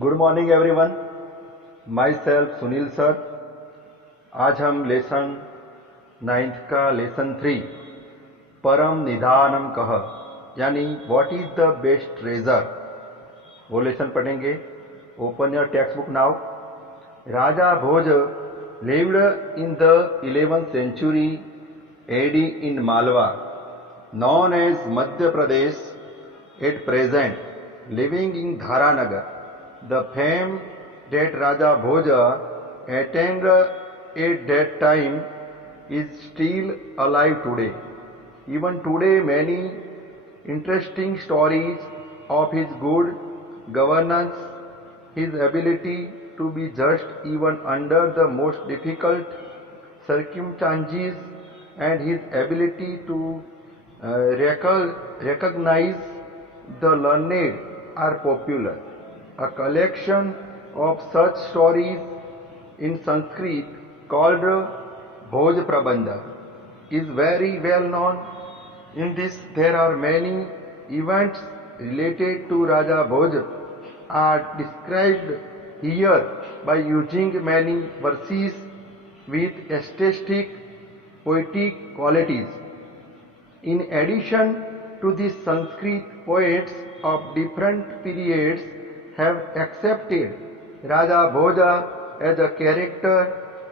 Good morning everyone. My self Sunil sir. आज हम lesson 9th का लेसन 3 परम निधानम कह यानी what is the best treasure वो लेसन पढ़ेंगे। Open your text book now. Raja Bhoj lived in the 11th century AD in Malwa, known as Madhya Pradesh at present, living in Dharanagar. The fame that Raja Bhoja attained at that time is still alive today. Even today, many interesting stories of his good governance, his ability to be just even under the most difficult circumstances, and his ability to recognize the learned are popular. A collection of such stories in Sanskrit called Bhoj Prabandha is very well known. In this there are many events related to Raja Bhoj are described here by using many verses with aesthetic poetic qualities. In addition to this, Sanskrit poets of different periods have accepted Raja Bhoja as a character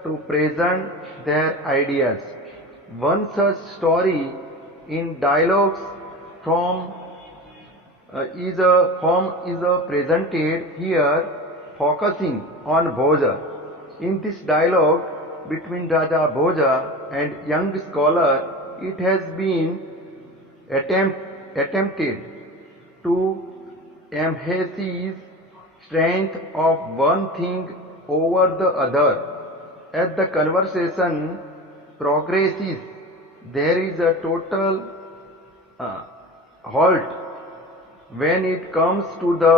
to present their ideas. One such story in dialogues from is presented here, focusing on Bhoja. In this dialogue between Raja Bhoja and young scholar, it has been attempted to emphasize strength of one thing over the other. As the conversation progresses, there is a total halt when it comes to the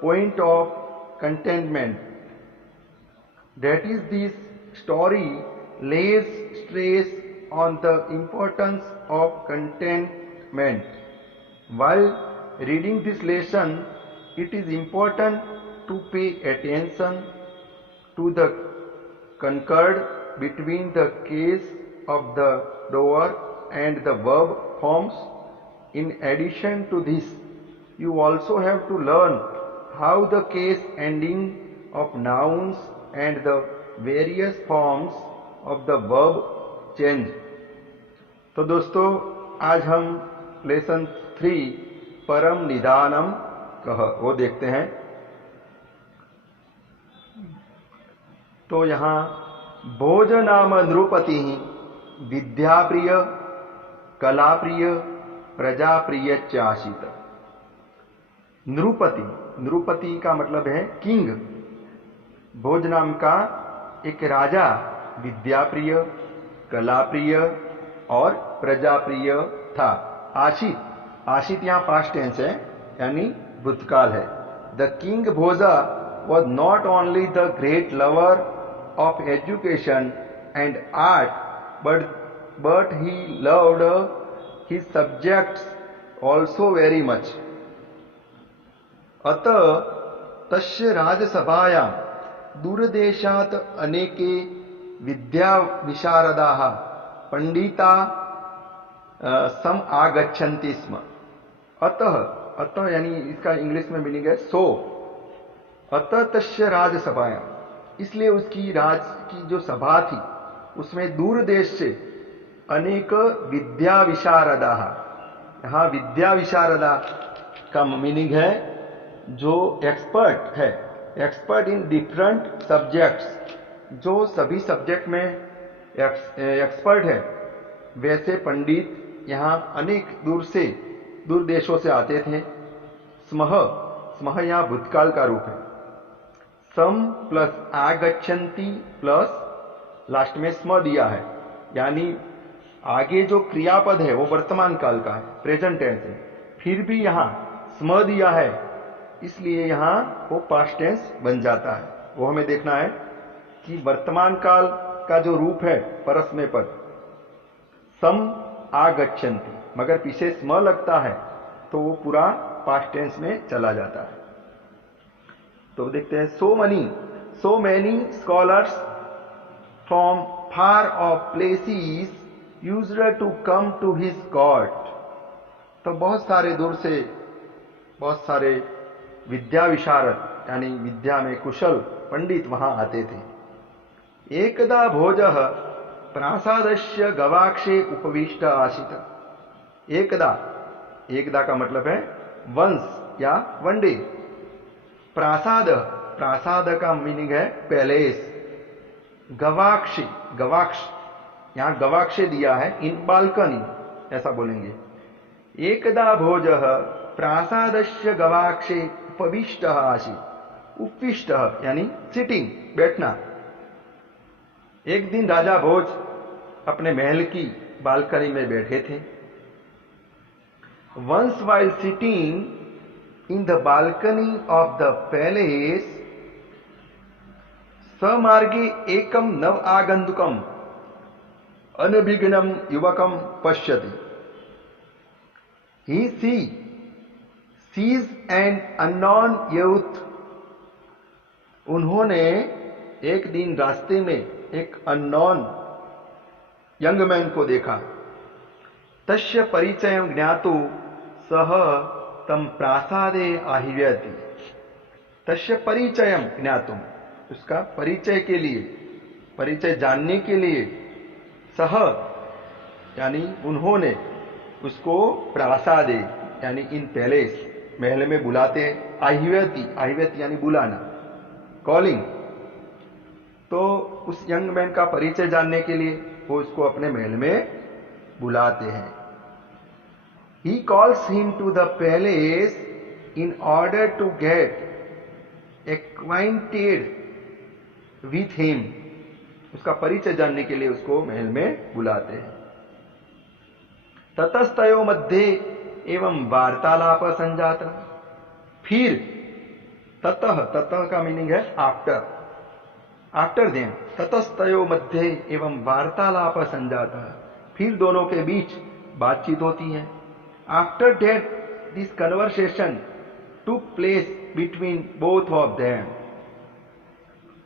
point of contentment. That is, this story lays stress on the importance of contentment. While reading this lesson, it is important to pay attention to the concord between the case of the doer and the verb forms. In addition to this, you also have to learn how the case ending of nouns and the various forms of the verb change. तो दोस्तों, आज हम lesson 3 परम निधानम कह वो देखते हैं। तो यहाँ भोज नाम नृपति विद्याप्रिय कलाप्रिय प्रजाप्रिय चाशित। नृपति, नृपति का मतलब है किंग। भोज नाम का एक राजा विद्याप्रिय, कलाप्रिय और प्रजाप्रिय था। आशित, आशित यहाँ पास्ट टेंस है यानी भूतकाल है। The king Bhoja was not only the great lover of education and art but he loved his subjects also very much. अतः तस्य राजसभायां दूरदेशात् अनेके विद्या विशारदाः पंडिता सम आगच्छन्ति स्म। अतः, अतः यानी इसका इंग्लिश में मीनिंग है सो। अतः तस्य राजसभायां, इसलिए उसकी राज की जो सभा थी उसमें दूर देश से अनेक विद्या विशारदाः। यहाँ विद्या विशारदा का मीनिंग है जो एक्सपर्ट है, एक्सपर्ट इन डिफरेंट सब्जेक्ट्स, जो सभी सब्जेक्ट में एक्सपर्ट है। वैसे पंडित यहाँ अनेक दूर देशों से आते थे। स्मः, स्मः यहाँ भूतकाल का रूप है। सम प्लस आगच्छन्ति प्लस लास्ट में स्म दिया है, यानी आगे जो क्रियापद है वो वर्तमान काल का है, प्रेजेंट टेंस है। फिर भी यहाँ स्म दिया है, इसलिए यहाँ वो पास्ट टेंस बन जाता है। वो हमें देखना है कि वर्तमान काल का जो रूप है परस्मै पद सम आगच्छन्ति, मगर पीछे स्म लगता है तो वो पूरा पास्ट टेंस में चला जाता है। तो देखते हैं, so many scholars from far off places used to come to his court. तो बहुत सारे दूर से बहुत सारे विद्या विशारद यानी विद्या में कुशल पंडित वहां आते थे। एकदा भोजः प्रासादस्य गवाक्षे उपविष्ट आसीत्। एकदा का मतलब है वंस या वनडे। प्रासाद का मीनिंग है पैलेस। गवाक्ष यहां गवाक्षे दिया है, इन बालकनी ऐसा बोलेंगे। एकदा भोजः प्रासादस्य गवाक्षे उपविष्ट आसीत्। उपविष्ट यानी सिटिंग, बैठना। एक दिन राजा भोज अपने महल की बालकनी में बैठे थे। Once while sitting in the balcony of the palace, समार्गे एकम नव आगंतुकम अनभिघ्नं युवकम पश्यति। He sees an unknown youth। उन्होंने एक दिन रास्ते में एक अननोन यंग मैन को देखा। तस्य परिचयं ज्ञातु सह तम प्रासादे आह्वयति। तस्य परिचयं ज्ञातुम, उसका परिचय के लिए, परिचय जानने के लिए, सह यानी उन्होंने उसको प्रासादे यानी इन पैलेस महल में बुलाते हैं। आह्वयति यानी बुलाना, कॉलिंग। तो उस यंग मैन का परिचय जानने के लिए वो उसको अपने महल में बुलाते हैं। He calls him to the palace in order to get acquainted with him। उसका परिचय जानने के लिए उसको महल में बुलाते हैं। ततस्तयो मध्ये एवं वार्तालाप संजाता। फिर ततः का मीनिंग है आफ्टर देन। ततस्तयो मध्ये एवं वार्तालाप संजाता। फिर दोनों के बीच बातचीत होती है। After that this conversation took place between both of them.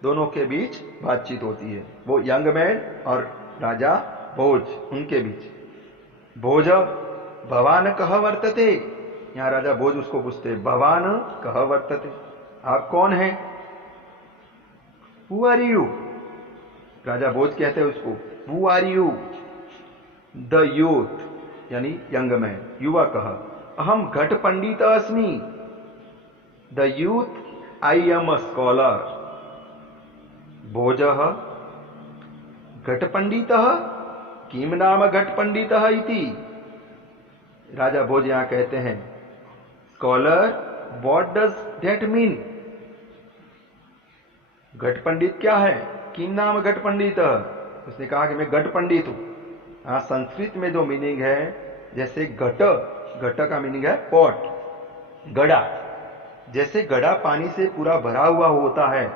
दोनों के बीच बातचीत होती है, वो यंग मैन और राजा भोज, उनके बीच। भोज भवान कह वर्तते। यहां राजा भोज उसको पूछते, भवान कह वर्तते, आप कौन हैं? Who are you? राजा भोज कहते हैं उसको, who are you? The youth यानी यंग मैन, युवक। अहम घट पंडित अस्मि। The youth I am a scholar. Bhoj घट पंडित किम नाम घट पंडित इति। राजा भोज यहां कहते हैं, scholar what does that mean? घट पंडित क्या है? किम नाम घट पंडित। उसने कहा कि मैं घट पंडित हूं। हाँ, संस्कृत में जो मीनिंग है, जैसे घट का मीनिंग है पॉट, गड़ा। जैसे गड़ा पानी से पूरा भरा हुआ होता है,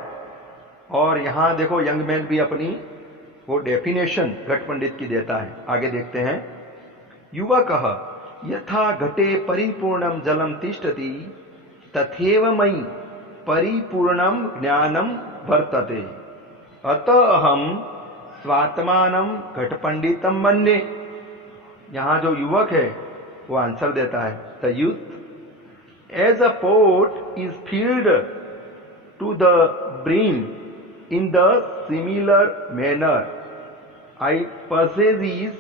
और यहां देखो यंग मैन भी अपनी वो डेफिनेशन घट पंडित की देता है। आगे देखते हैं, युवकः यथा घटे परिपूर्णम जलम तिष्ठति तथैव मयि परिपूर्णम ज्ञानम वर्तते अतः अहम स्वात्मानम घट पंडितम मन्ये। यहां जो युवक है वो आंसर देता है, the youth as a pot is filled to the brim in the similar manner I possess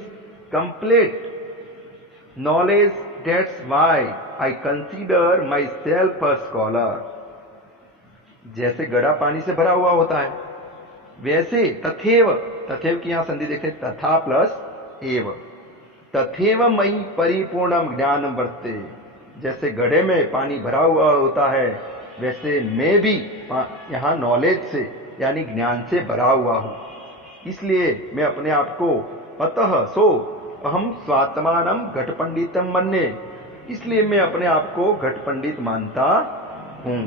complete knowledge, that's why I consider myself a scholar। जैसे घड़ा पानी से भरा हुआ होता है, वैसे तथैव की यहां संधि देखते हैं, तथा प्लस एव। तथैव मयि परिपूर्णम ज्ञानम वर्ते। जैसे घड़े में पानी भरा हुआ होता है, वैसे मैं भी यहां नॉलेज से यानी ज्ञान से भरा हुआ हूं। इसलिए मैं अपने आप को अतः सो अहम स्वात्मानम घट पंडितम मन्ये, इसलिए मैं अपने आप को घट पंडित मानता हूं।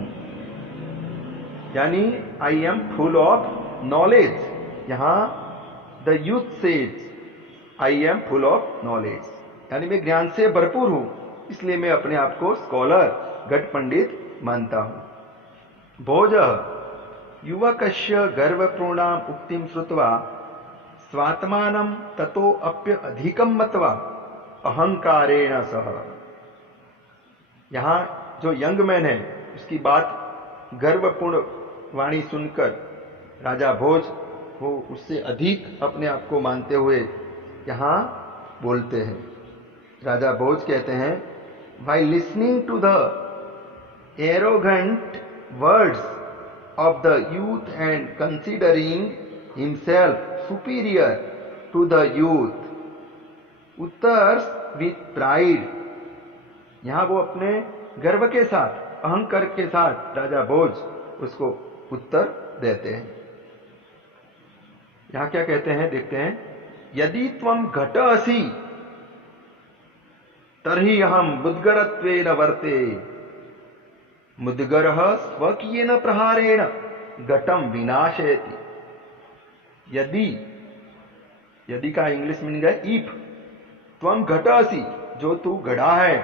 यानी I am full of knowledge. यहां the youth says I am full of knowledge, यानी मैं ज्ञान से भरपूर हूं, इसलिए मैं अपने आप को स्कॉलर घट पंडित मानता हूं। भोजः युवकस्य गर्वपूर्णाम् उक्तिं श्रुत्वा स्वात्मानं ततो अप्य अधिकं मत्वा अहंकारेण सह। यहां जो यंग मैन है उसकी बात गर्वपूर्ण वाणी सुनकर राजा भोज वो उससे अधिक अपने आप को मानते हुए यहां बोलते हैं। राजा भोज कहते हैं, by listening to the arrogant words of the youth and considering himself superior to the youth, utters with pride। यहां वो अपने गर्व के साथ, अहंकार के साथ राजा भोज उसको उत्तर देते हैं। यहां क्या कहते हैं देखते हैं, यदि त्वं घट असि तर्हि अहम मुद्गरत्वेन वर्ते, मुद्गरः स्वकीयेन प्रहारेण घटम विनाशयति। यदि का इंग्लिश मीनिंग है इफ त्वं घटासी, जो तू घड़ा है,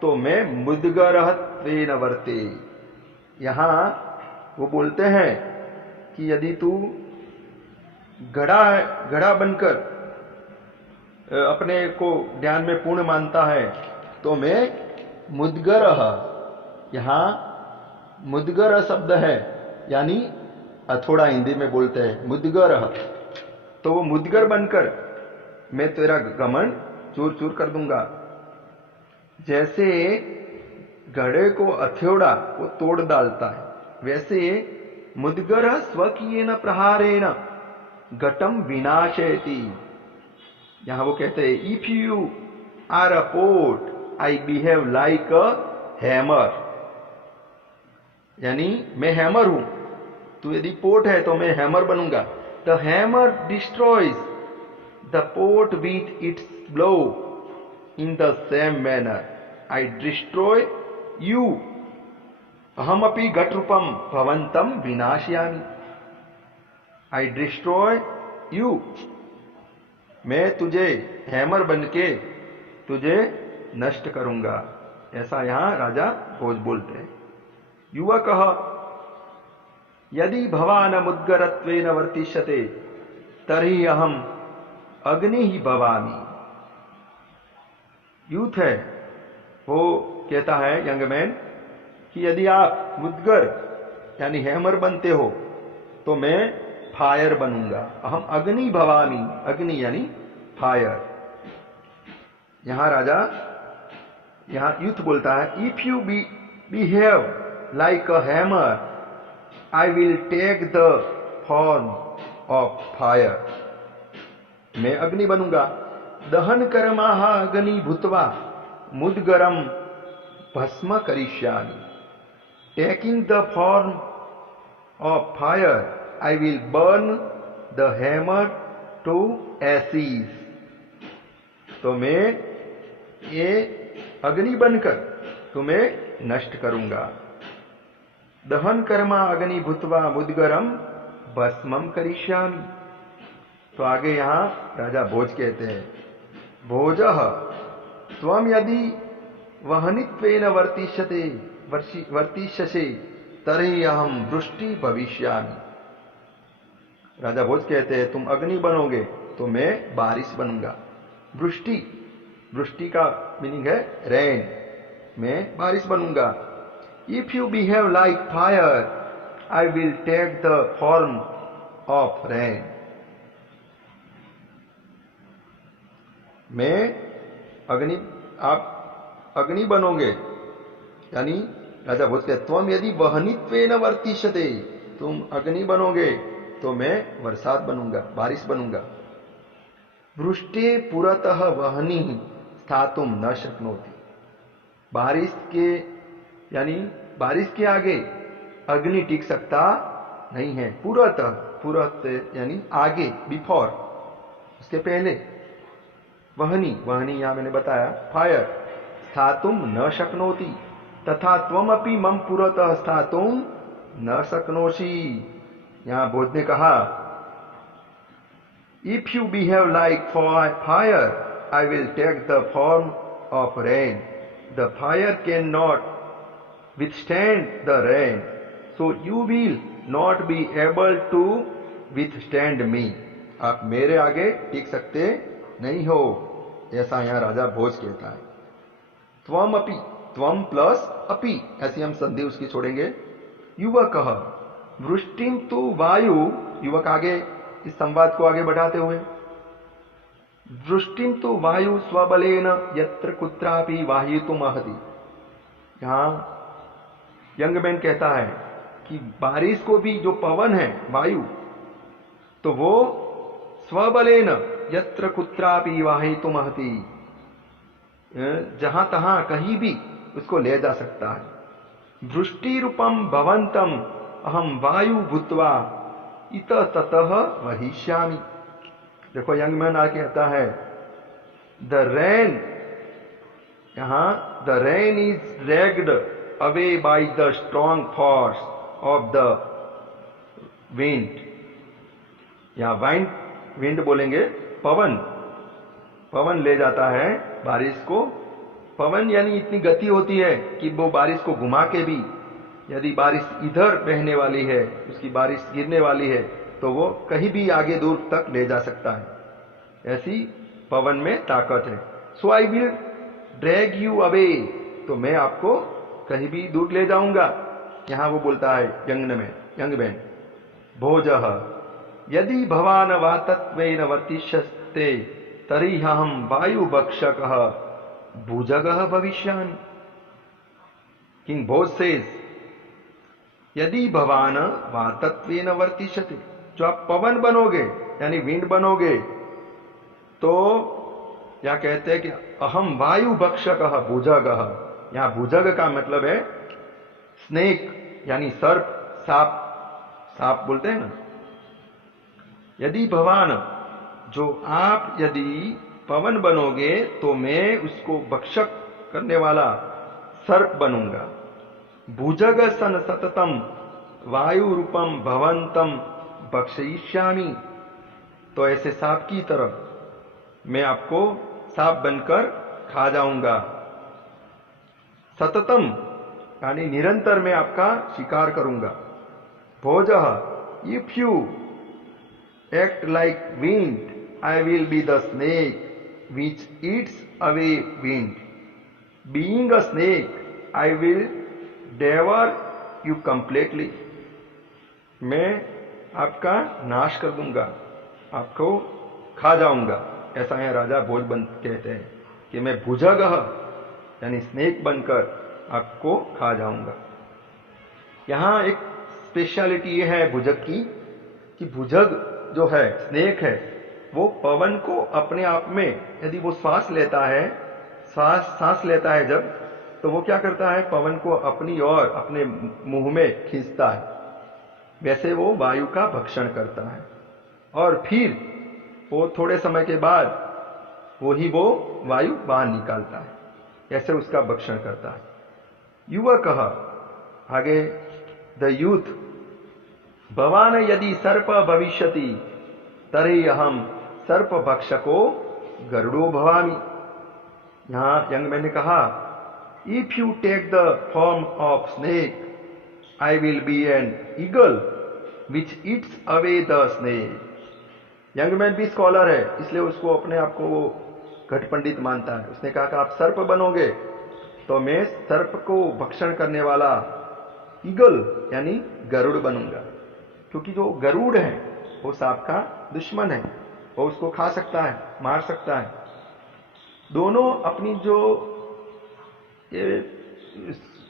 तो मैं मुद्गरत्वेन वर्ते। यहां वो बोलते हैं कि यदि तू घड़ा बनकर अपने को ज्ञान में पूर्ण मानता है तो मैं मुद्गरः, यहां मुद्गर शब्द है यानी थोड़ा हिंदी में बोलते हैं मुद्गर, तो वो मुद्गर बनकर मैं तेरा घमंड चूर चूर कर दूंगा। जैसे घड़े को हथौड़ा वो तोड़ डालता है, वैसे मुद्गर स्वकीयेन प्रहारेण घटम विनाशयति। यहां वो कहते हैं, if you are a pot I behave like a hammer, यानी मैं हैमर हूं, तू यदि पोट है तो मैं हैमर बनूंगा। The hammer destroys the pot with its blow, in the same manner I destroy you, अहमपि घट रूपम भवंतम विनाशयामि। आई डिस्ट्रॉय यू, मैं तुझे हैमर बनके तुझे नष्ट करूंगा। ऐसा यहां राजा भोज बोलते हैं। युवकः यदि भवान मुद्गरत्वेन वर्तिष्यते तर्हि अहम अग्नि ही भवामि। यूथ है वो कहता है, यंग मैन, कि यदि आप मुद्गर यानी हैमर बनते हो तो मैं फायर बनूंगा। अहम अग्नि भवामि, अग्नि यानी फायर। यहां राजा, यहां यूथ बोलता है, if you behave like a hammer I will take the form of fire। मैं अग्नि बनूंगा। दहन कर्माः अग्नि भूत्वा मुद्गरम भस्म करिष्यामि। Taking the form of fire I will burn the hammer to ashes। तो मैं ये अग्नि बनकर तुम्हें नष्ट करूंगा। दहन कर्मा अग्नि भूत्वा मुद्गरम भस्मम करिष्यामि। तो आगे यहां राजा भोज कहते हैं, भोजः त्वं यदि वहनित्वेन वर्तिष्यसे तर्हि अहम वृष्टि भविष्यामि। राजा भोज कहते हैं, तुम अग्नि बनोगे तो मैं बारिश बनूंगा। वृष्टि का मीनिंग है रेन, मैं बारिश बनूंगा। If you behave like fire, I will take the form of rain। मैं अग्नि, आप अग्नि बनोगे, यानी राजा भोज कहते, त्वं यदि वहनित्वेन वर्तिष्यते, तुम अग्नि बनोगे तो मैं बरसात बनूंगा, बारिश बनूंगा। वृष्टे पुरतः वहनि स्थातुं न शक्नोति। बारिश के यानी बारिश के आगे अग्नि टिक सकता नहीं है। पुरत यानी आगे, बिफोर, उसके पहले। वहनी यहां मैंने बताया फायर। स्थातुम न शक्नोति तथा त्वमपि मम पुरतः स्थातुम न शक्नोषि। यहां बोध ने कहा, if you behave like fire I will take the form of rain. The fire can not withstand the rain, so you will not be able to withstand me, आप मेरे आगे टिक सकते नहीं हो, ऐसा यहां राजा भोज कहता है। त्वम अपि, त्वम प्लस अपि, ऐसी हम संधि उसकी छोड़ेंगे। युवक वृष्टिम तु वायु, युवक आगे इस संवाद को आगे बढ़ाते हुए, वृष्टिम तु वायु स्वबलेन यत्र कुत्रापि वाहितुम अर्हति। यहां यंग मैन कहता है कि बारिश को भी जो पवन है वायु, तो वो स्वबलेन यत्र कुत्रापि वाहितुम अर्हति, जहां तहां कहीं भी उसको ले जा सकता है। वृष्टि रूपम भवंतम अहम वायु भूत्वा इत ततः वहिष्यामि। देखो यंग मैन आके कहता है द रेन, यहां the rain is dragged away by the strong force of the wind. यहां वाइंड, विंड बोलेंगे पवन, पवन ले जाता है बारिश को। पवन यानी इतनी गति होती है कि वो बारिश को घुमा के भी, यदि बारिश इधर बहने वाली है, उसकी बारिश गिरने वाली है, तो वो कहीं भी आगे दूर तक ले जा सकता है। ऐसी पवन में ताकत है। So I will drag you away, तो मैं आपको कहीं भी दूर ले जाऊंगा। यहां वो बोलता है यंग मैन भोजः यदि भवान वातत्वेन वर्तिष्यते तरी हम वायु भक्षक भुजग भविष्यामि। किंग भोज सेज यदि भवान वातत्वेन वर्तिष्यते, जो आप पवन बनोगे यानी विंड बनोगे, तो या कहते हैं कि अहम वायु भक्षक भुजग। यहां भुजग का मतलब है स्नेक यानी सर्प, सांप, सांप बोलते हैं ना। यदि भवान, जो आप यदि पवन बनोगे तो मैं उसको भक्षक करने वाला सर्प बनूंगा। भुजग सन सततम वायु रूपम भवंतम भक्षयिष्यामि, तो ऐसे सांप की तरह मैं आपको सांप बनकर खा जाऊंगा। सततम यानी निरंतर मैं आपका शिकार करूंगा। भोजः if you act like wind I will be the snake which eats away wind. Being a snake, I will devour you completely. मैं आपका नाश कर दूंगा, आपको खा जाऊंगा। ऐसा है राजा भोजबंत कहते हैं कि मैं भुजग यानी स्नेक बनकर आपको खा जाऊंगा। यहां एक स्पेशलिटी यह है भुजग की कि भुजग जो है, स्नेक है, वो पवन को अपने आप में, यदि वो सांस लेता है, सांस लेता है जब, तो वो क्या करता है, पवन को अपनी ओर अपने मुंह में खींचता है। वैसे वो वायु का भक्षण करता है और फिर वो थोड़े समय के बाद वो वायु बाहर निकालता है, ऐसे उसका भक्षण करता है। युवक आगे द यूथ भवान यदि सर्प भविष्यति तरी अहम सर्प भक्षको गरुड़ो भवामी। यहां यंग मैन ने कहा if you take the form of snake I will be an eagle which eats away the snake. Young man भी स्कॉलर है, इसलिए उसको अपने आप को वो घट पंडित मानता है। उसने कहा कि आप सर्प बनोगे तो मैं सर्प को भक्षण करने वाला ईगल यानी गरुड़ बनूंगा, क्योंकि जो गरुड़ है वो सांप का दुश्मन है, वो उसको खा सकता है, मार सकता है। दोनों अपनी जो ये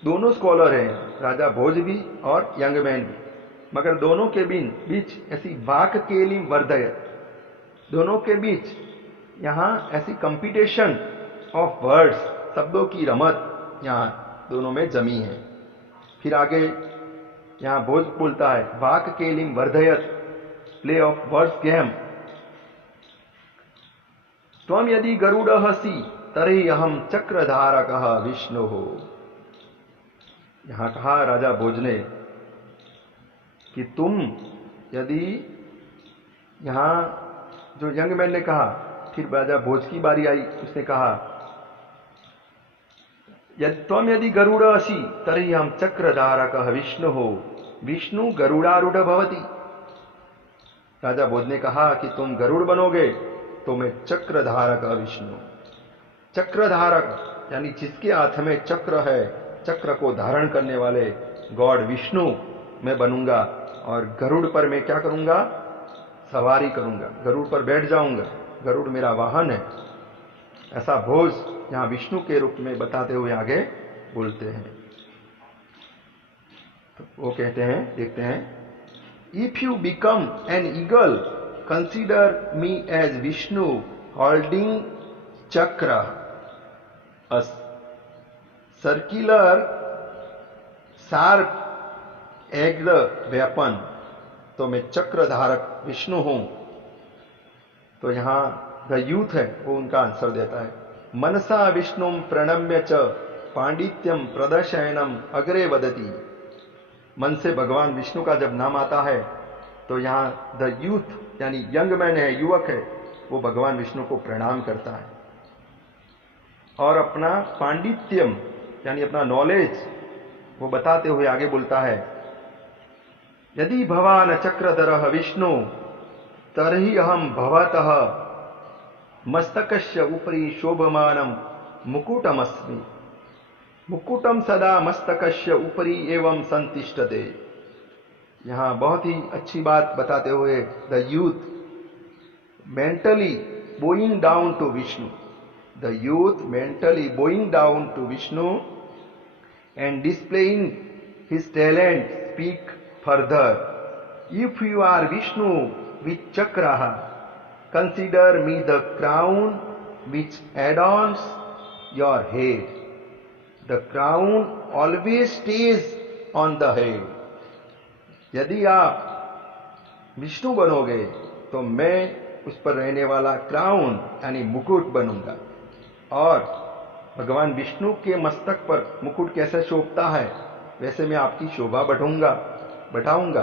दोनों स्कॉलर हैं, राजा भोज भी और यंग मैन भी, मगर दोनों के बीच ऐसी वाक केली वर्धयत, दोनों के बीच यहां ऐसी कंपटीशन ऑफ वर्ड्स, शब्दों की रमत यहां दोनों में जमी है। फिर आगे यहां भोज बोलता है वाक केलिम वर्धयत, प्ले ऑफ वर्ड्स गेम। त्वम यदि गरुड़ हसी तरी अहम चक्रधारक विष्णु हो। यहां कहा राजा भोज ने कि तुम यदि, यहां जो यंग मैन ने कहा, फिर राजा भोज की बारी आई, उसने कहा त्वम यदि गरुड़ हसी तरी हम चक्रधारक विष्णु हो। विष्णु गरुड़ारूढ़ भवति। राजा बोध ने कहा कि तुम गरुड़ बनोगे तो मैं चक्रधारक विष्णु, चक्रधारक यानी जिसके हाथ में चक्र है, चक्र को धारण करने वाले गॉड विष्णु मैं बनूंगा, और गरुड़ पर मैं क्या करूंगा, सवारी करूंगा, गरुड़ पर बैठ जाऊंगा, गरुड़ मेरा वाहन है। ऐसा भोज यहां विष्णु के रूप में बताते हुए आगे बोलते हैं। तो वो कहते हैं, देखते हैं, if you become an eagle consider me as Vishnu holding chakra, a circular sharp एग्ड वेपन, तो मैं चक्रधारक विष्णु हूं। तो यहां द यूथ है वो उनका आंसर देता है, मनसा विष्णु प्रणम्य च पांडित्यम प्रदर्शयनम अग्रे वदति। मन से भगवान विष्णु का जब नाम आता है तो यहां द यूथ यानी यंग मैन है, युवक है, वो भगवान विष्णु को प्रणाम करता है और अपना पांडित्यम यानी अपना नॉलेज वो बताते हुए आगे बोलता है, यदि भवान चक्रधरः विष्णु तर्हि अहम भवतः मस्तकस्य उपरि शोभमानं मुकुटमस्मि, मुकुटम सदा मस्तकस्य उपरि एवं संतिष्ठते। यहां बहुत ही अच्छी बात बताते हुए the youth mentally bowing down to Vishnu, the youth mentally bowing down to Vishnu and displaying his talent speak further, if you are Vishnu with chakraha, consider me the crown which adorns your head. The crown always stays on the head. यदि आप विष्णु बनोगे तो मैं उस पर रहने वाला crown यानी मुकुट बनूंगा। और भगवान विष्णु के मस्तक पर मुकुट कैसे शोभता है वैसे मैं आपकी शोभा बढ़ाऊंगा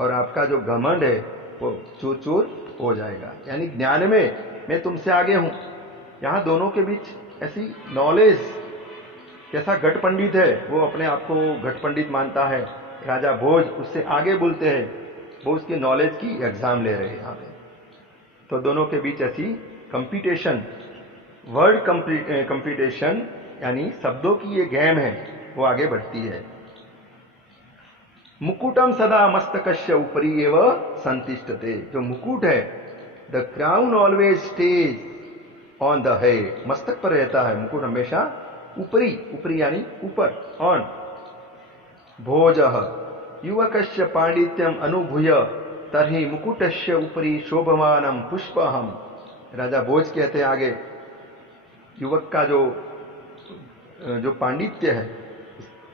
और आपका जो घमंड है वो चूर चूर हो जाएगा। यानी ज्ञान में मैं तुमसे आगे हूं। यहां दोनों के बीच ऐसी नॉलेज, कैसा घट पंडित है वो अपने आप को घट पंडित मानता है, राजा भोज उससे आगे बोलते हैं, वो उसके नॉलेज की एग्जाम ले रहे हैं यहां पे। तो दोनों के बीच ऐसी कंपटीशन, वर्ड कंपटीशन यानी शब्दों की ये गेम है वो आगे बढ़ती है। मुकुटम सदा मस्तकस्य उपरि एव संतिष्ठते, जो मुकुट है the crown always stage on the head, मस्तक पर रहता है मुकुट हमेशा ऊपरी, ऊपरी यानी ऊपर, ऑन। भोजः युवकस्य पांडित्यम अनुभूय तर्हि मुकुटस्य उपरि शोभमानम पुष्पहम। राजा भोज कहते हैं आगे, युवक का जो पांडित्य है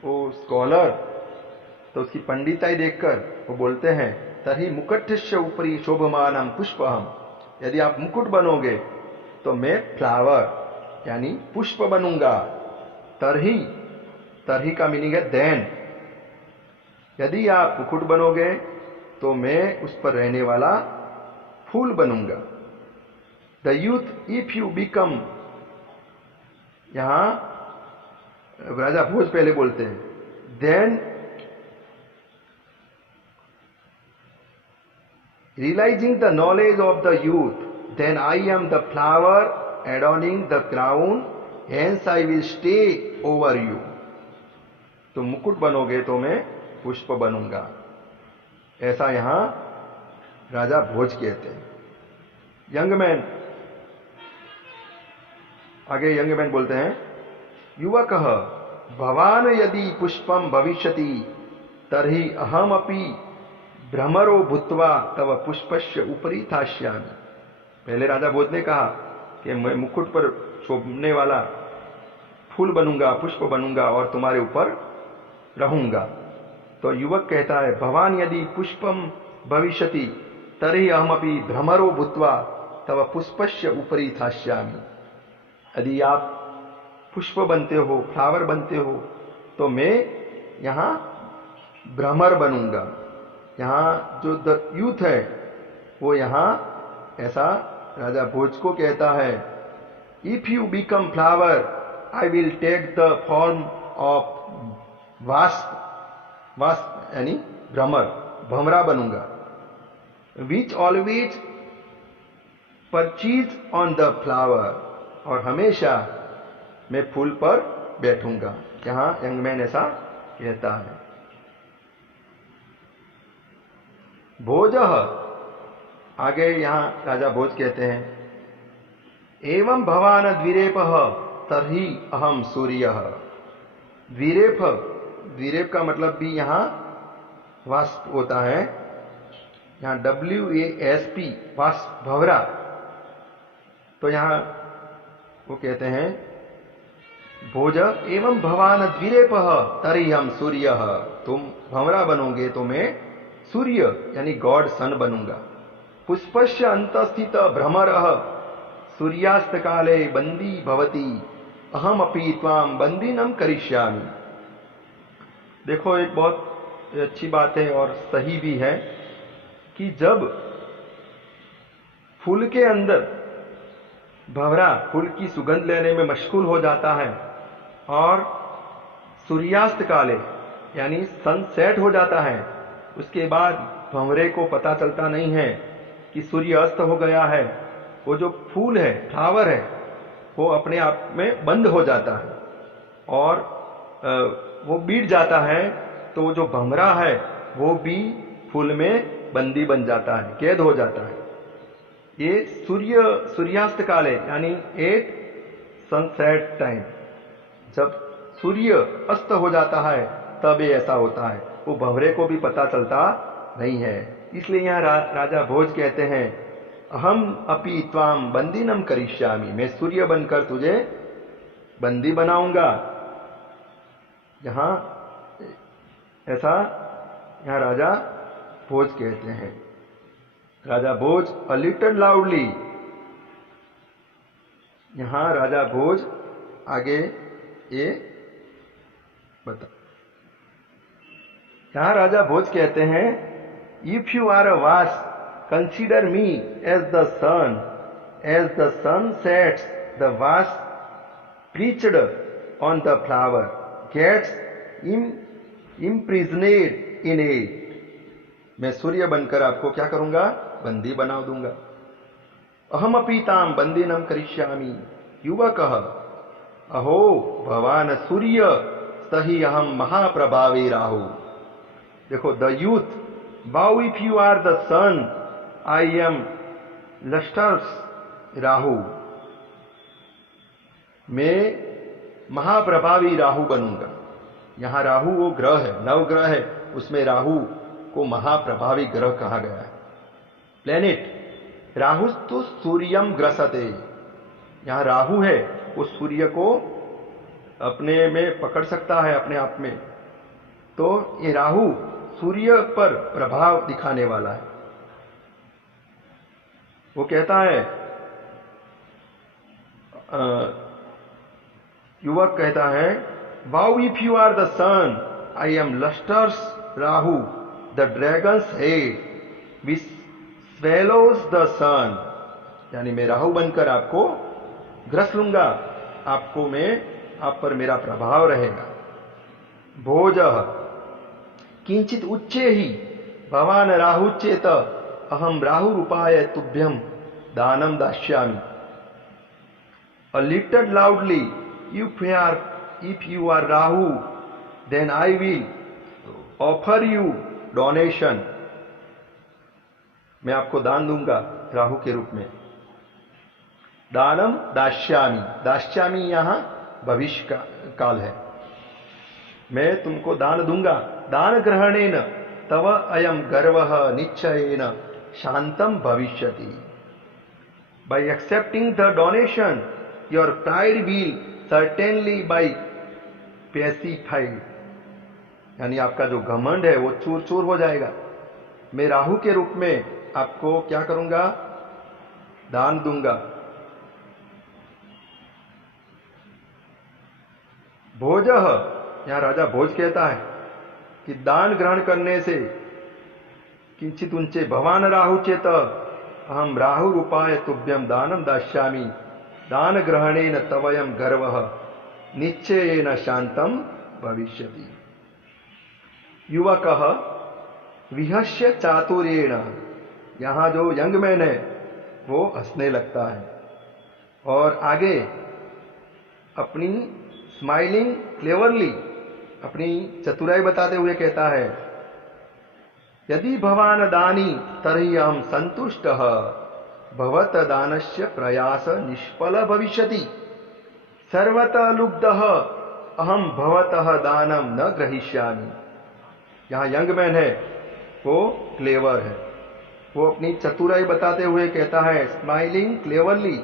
वो स्कॉलर, तो उसकी पंडिताई देखकर वो बोलते हैं तर्हि मुकुटस्य उपरि शोभमानम पुष्पहम, यदि आप मुकुट बनोगे तो मैं फ्लावर यानी पुष्प बनूंगा। तरही, तरही का मीनिंग है देन, यदि आप मुकुट बनोगे तो मैं उस पर रहने वाला फूल बनूंगा। The youth if you become, यहां राजा भोज पहले बोलते हैं, then realizing the knowledge of the youth, then I am the flower adorning the crown, hence I will stay over you. तो मुकुट बनोगे तो मैं पुष्प बनूंगा, ऐसा यहां राजा भोज कहते हैं। यंग मैन, आगे यंग मैन बोलते हैं, युवकः भवान यदि पुष्पम भविष्यति तर्हि अहमपि भ्रमरो भूत्वा तव पुष्पस्य उपरि थास्यामि। पहले राजा भोज ने कहा कि मैं मुकुट पर शोभने वाला फूल बनूंगा, पुष्प बनूंगा और तुम्हारे ऊपर रहूंगा। तो युवक कहता है, भवान यदि पुष्पम भविष्यति तर्हि अहमपि भ्रमरो भूत्वा तव पुष्पस्य उपरि थास्यामि। यदि आप पुष्प बनते हो, फ्लावर बनते हो, तो मैं यहां भ्रमर बनूंगा। यहां जो द यूथ है वो यहां ऐसा राजा भोज को कहता है, if you become flower I will take the form of wasp, wasp यानी भ्रमर, भमरा बनूंगा। Which always perches on the flower, और हमेशा मैं फूल पर बैठूंगा। यहां यंगमैन ऐसा कहता है। भोज, आगे यहां राजा भोज कहते हैं, एवं भवान द्विरेप तर्हि अहम सूर्य। द्विरेप, द्विरेप का मतलब भी यहां वाष्प होता है, यहां WASP, वाष्प, भंवरा। तो यहां वो कहते हैं भोज एवं भवान द्विरेप तर्हि हम सूर्य, तुम भंवरा बनोगे तो मैं सूर्य यानी गॉड सन बनूंगा। पुष्पस्य अंतस्थित भ्रमर सूर्यास्त काले बंदी भवती अहम अपि त्वाम बंदीनम करिष्यामि। देखो, एक बहुत अच्छी बात है और सही भी है कि जब फूल के अंदर भंवरा फूल की सुगंध लेने में मशगूल हो जाता है और सूर्यास्त काले यानी सनसेट हो जाता है, उसके बाद भंवरे को पता चलता नहीं है कि सूर्य अस्त हो गया है, वो जो फूल है, फ्लावर है, वो अपने आप में बंद हो जाता है और वो बीट जाता है, तो वो जो भंवरा है वो भी फूल में बंदी बन जाता है, कैद हो जाता है। ये सूर्यास्त काले यानी एट सनसेट टाइम, जब सूर्य अस्त हो जाता है तब ये ऐसा होता है, वो भंवरे को भी पता चलता नहीं है। इसलिए यहां राजा भोज कहते हैं, अहम अपि त्वाम बंदीनम करिष्यामि, मैं सूर्य बनकर तुझे बंदी बनाऊंगा। यहां ऐसा यहां राजा भोज कहते हैं। राजा भोज अ लिटिल लाउडली, यहां राजा भोज आगे ये बता, यहां राजा भोज कहते हैं, if you are a vase consider me as the sun sets the vase preached on the flower gets imprisoned in it। मैं सूर्य बनकर आपको क्या करूंगा, बंदी बना दूंगा। अहम अपि ताम बंदीनम करिष्यामि। युवकः अहो भवान सूर्य सही अहम महाप्रभावी राहु। देखो, the youth, wow if you are the sun I am lustrous Rahu, मैं महाप्रभावी राहु बनूंगा। यहां राहु वो ग्रह है, नवग्रह है, उसमें राहु को महाप्रभावी ग्रह कहा गया है, प्लेनेट। राहुस्तु सूर्यम ग्रसते, यहां राहु है वो सूर्य को अपने में पकड़ सकता है, अपने आप में। तो ये राहु सूर्य पर प्रभाव दिखाने वाला है। वो कहता है, युवक कहता है, wow if you are the sun I am lustrous Rahu the dragon's head which swallows the sun, यानी मैं राहु बनकर आपको ग्रस लूंगा, आपको मैं, आप पर मेरा प्रभाव रहेगा। भोज किंचित उच्चे ही भवान राहु चेत अहम राहु रूपाय तुभ्यम दानम दास्यामि। A little loudly, if you are Rahu, then I will offer you donation। मैं आपको दान दूंगा राहु के रूप में। दानम दास्यामि, दास्यामि यहां भविष्य का काल है, मैं तुमको दान दूंगा। दान ग्रहणेन तव अयम गर्वः निश्चयेन शांतम भविष्यति। By accepting the donation, your pride will certainly be pacified, यानी आपका जो घमंड है वो चूर चूर हो जाएगा। मैं राहु के रूप में आपको क्या करूंगा, दान दूंगा। भोज, यहां राजा भोज कहता है कि दान ग्रहण करने से किंचित ऊंचे भवान राहु चेत अहम राहु रूपाय तुभ्यम दानम दास्यामि। दान ग्रहणेन तवयम गर्वः निश्चयेन शांतम भविष्यति। युवकः विहस्य चातुर्येण, यहाँ जो यंग मैन है वो हंसने लगता है। और आगे अपनी स्माइलिंग क्लेवरली, अपनी चतुराई बताते हुए कहता है, यदि भवान दानी तर्हि अहम संतुष्टः, भवत दानस्य प्रयास निष्फल भविष्यति, सर्वतः लुब्धः अहम भवतः दानम न ग्रहीष्यामि। यहाँ यंग मैन है वो क्लेवर है, वो अपनी चतुराई बताते हुए कहता है, smiling cleverly,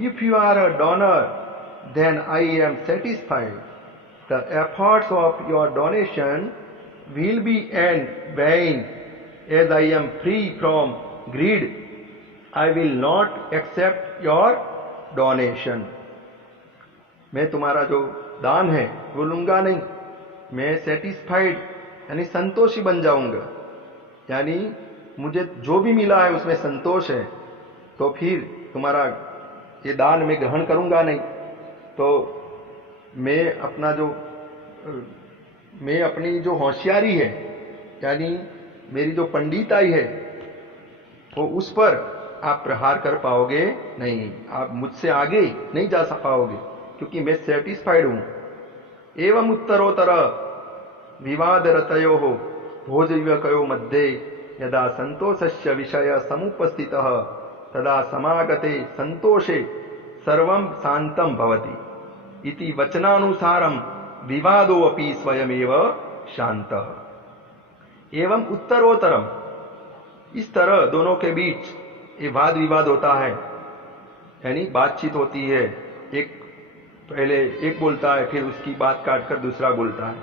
if you are a donor then I am satisfied, the efforts of your donation will be in vain, as I am free from greed, I will not accept your donation। मैं तुम्हारा जो दान है वो लूंगा नहीं, मैं satisfied यानी संतोषी बन जाऊंगा, यानी मुझे जो भी मिला है उसमें संतोष है, तो फिर तुम्हारा ये दान मैं ग्रहण करूंगा नहीं। तो मैं अपनी जो होशियारी है, यानी मेरी जो पंडिताई है, वो उस पर आप प्रहार कर पाओगे नहीं, आप मुझसे आगे नहीं जा पाओगे, क्योंकि मैं सेटिस्फाइड हूं। एवं उत्तरोत्तर विवादरतयोः भोजयुवकयोः मध्ये यदा संतोषस्य विषय समुपस्थितः तदा समागते संतोषे सर्वं शांतं भवति इति वचनानुसारं विवादो अपि स्वयमेव शांतः। एवं उत्तरोत्तरम, इस तरह दोनों के बीच ये वाद विवाद होता है, यानी बातचीत होती है, पहले एक बोलता है, फिर उसकी बात काटकर दूसरा बोलता है,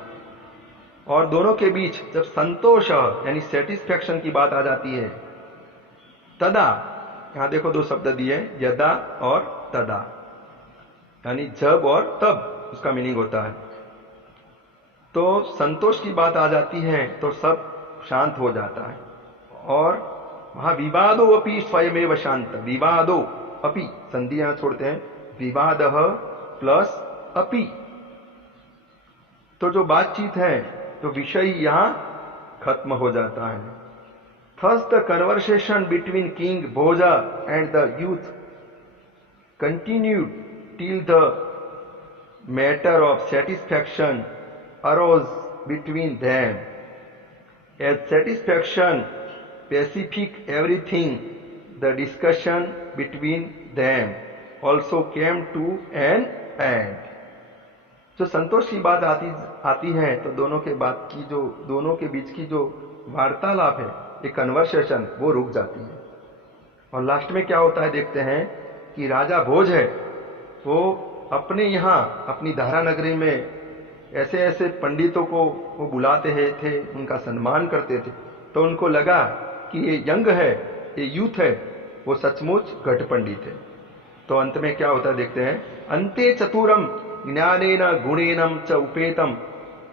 और दोनों के बीच जब संतोष यानी सेटिस्फैक्शन की बात आ जाती है, तदा, यहां देखो दो शब्द दिए, यदा और तदा, यानी जब और तब उसका मीनिंग होता है। तो संतोष की बात आ जाती है तो सब शांत हो जाता है, और वहां विवादो अपि स्वयमेव शांत, विवादो अपि संधि यहां छोड़ते हैं, विवाद प्लस अपि, तो जो बातचीत है तो विषय यहां खत्म हो जाता है। Thus the conversation between king Bhoja and the youth continued till the matter of satisfaction arose between them. As satisfaction pacific everything, the discussion between them also came to an end। जो संतोष की बात आती है तो दोनों के बीच की जो वार्तालाप है, एक कन्वर्सेशन, वो रुक जाती है। और लास्ट में क्या होता है देखते हैं कि राजा भोज है, वो अपने यहाँ अपनी धारा नगरी में ऐसे ऐसे पंडितों को वो बुलाते थे, उनका सम्मान करते थे, तो उनको लगा कि ये यंग है, ये यूथ है, वो सचमुच घट पंडित है। तो अंत में क्या होता है देखते हैं, अंते चतुरम ज्ञानेन गुणेनम च उपेतम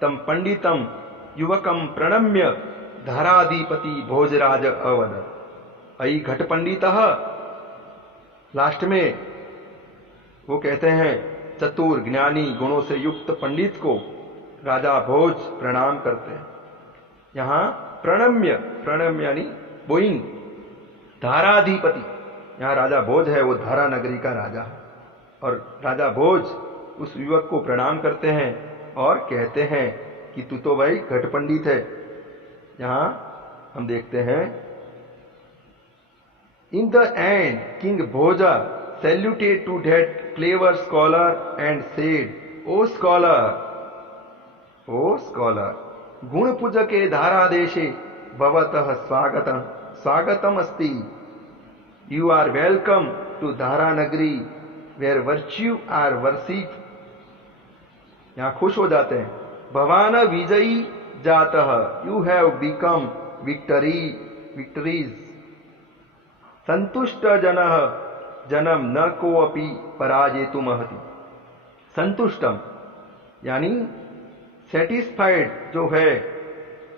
तम पंडितम युवकम प्रणम्य धाराधिपति भोजराज अवद, अयि घट पंडितः। लास्ट में वो कहते हैं, चतुर ज्ञानी गुणों से युक्त पंडित को राजा भोज प्रणाम करते हैं। यहां प्रणम्य, प्रणम्य यानी बोइंग, धाराधिपति, यहां राजा भोज है, वो धारा नगरी का राजा है, और राजा भोज उस युवक को प्रणाम करते हैं और कहते हैं कि तू तो भाई घट पंडित है। यहां हम देखते हैं, in the end king Bhoja saluted to that clever scholar and said, O scholar, गुण पूजके धारादेशे भवतः स्वागतम अस्ति। You are welcome to धारा नगरी where virtue are worshipped। यहां खुश हो जाते हैं, भवान विजयी जातः, you have become victories। संतुष्ट जनः जनम न को अपि पराजेतुम अर्हति। संतुष्टम यानी सेटिस्फाइड जो है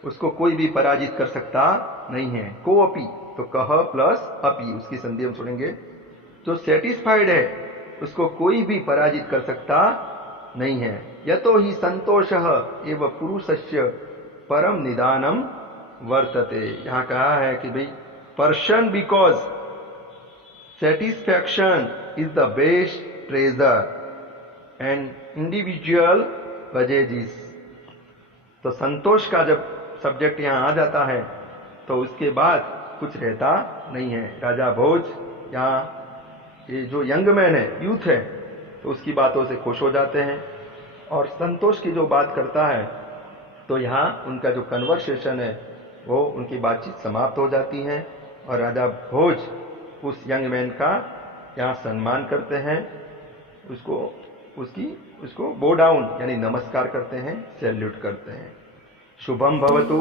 उसको कोई भी पराजित कर सकता नहीं है। को अपि तो कह प्लस अपि, उसकी संधि हम सुनेंगे। जो सेटिस्फाइड है उसको कोई भी पराजित कर सकता नहीं है। यतो ही संतोषः एव पुरुषस्य परम निदानम वर्तते। यहाँ कहा है कि भाई person because satisfaction is the best treasure and individual wages. तो संतोष का जब सब्जेक्ट यहाँ आ जाता है तो उसके बाद कुछ रहता नहीं है। राजा भोज यहाँ ये जो यंग मैन है, यूथ है, तो उसकी बातों से खुश हो जाते हैं और संतोष की जो बात करता है तो यहाँ उनका जो कन्वर्सेशन है वो उनकी बातचीत समाप्त हो जाती है और राजा भोज उस यंग मैन का यहाँ सम्मान करते हैं, उसको बो डाउन यानी नमस्कार करते हैं, सैल्यूट करते हैं। शुभम भवतु।